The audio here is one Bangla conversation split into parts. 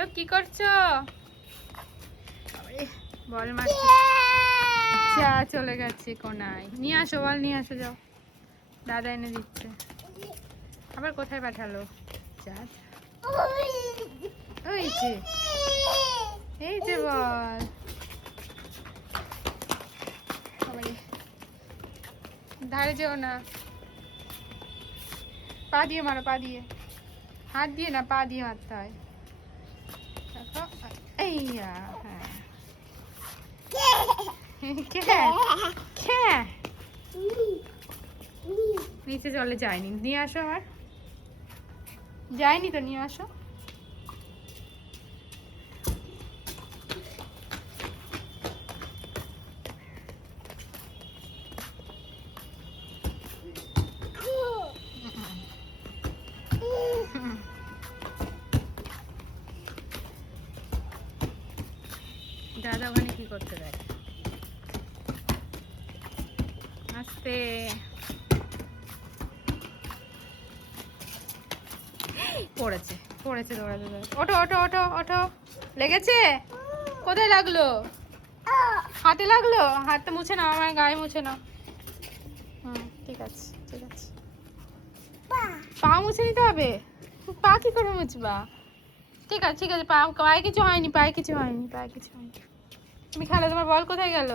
লোক কি করছো? বল মারছি। যা চলে গেছে কোনায়। নিয়ে আসো, বল নিয়ে আসো, যাও। দাদা এনে দিচ্ছে। আবার কোথায় পাঠালো? যা ওই যে, এই যে বল। ধারে যেও না, পা দিয়ে মারো, পা দিয়ে। হাত দিয়ে না, পা দিয়ে মারতে হয়। দেখো, এইয়া, হ্যাঁ। নিচে জলে যায়নি, নিয়ে আসো। আবার যায়নি তো, নিয়ে আসো। দাদা ওখানে কি করতে দেয়? আস্তে। পড়েছে, পড়েছে, দৌড়াতে দৌড়াতে। ওঠো, ওঠো, ওঠো, ওঠো। লেগেছে? কোথায় লাগলো? হাতে লাগলো? হাতটা মুছে নাও, আমার গায়ে মুছে নাও। হুম, ঠিক আছে, ঠিক আছে। পা মুছে নিতে হবে? পা কি করে মুছবা? ঠিক আছে, ঠিক আছে। পায়ে কিছু হয়নি, পায়ে কিছু হয়নি, পায়ে কিছু হয়নি। তুমি খেলো, তোমার বল কোথায় গেল?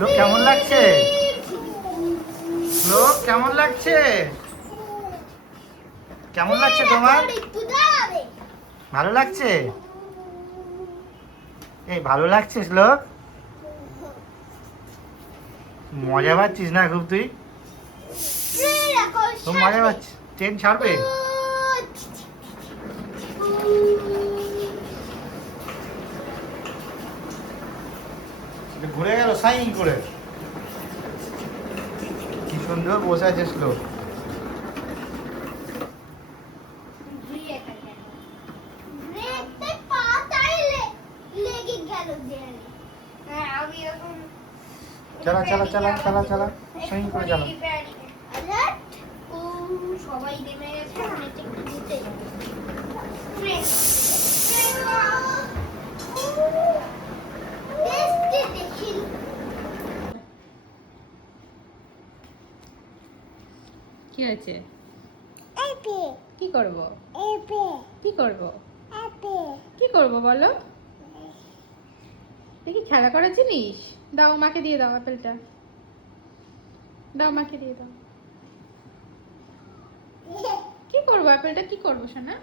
লোক কেমন লাগছে? লোক কেমন লাগছে? কেমন লাগছে তোমার? ভালো লাগছে? এই ভালো লাগছে শ্লোক? মজা পাচ্ছিস না খুব তুই? খুব মজা পাচ্ছিস? ট্রেন ছাড়বে? ঘুরে গেল সাইন করে। কি সুন্দর বসে আছে শ্লোক। চালা চালা চালা চালা চালা সাইন করে চালা। সবাই নেমে গেছে, কি হয়েছে? কি করব? কি করব? কি করব বলো? দেখি খেলা করার জিনিস। দাও, মাকে দিয়ে দাও আপেলটা। দাও, মাকে দিয়ে দাও। কি করবো আপেলটা? কি করবো সোনা?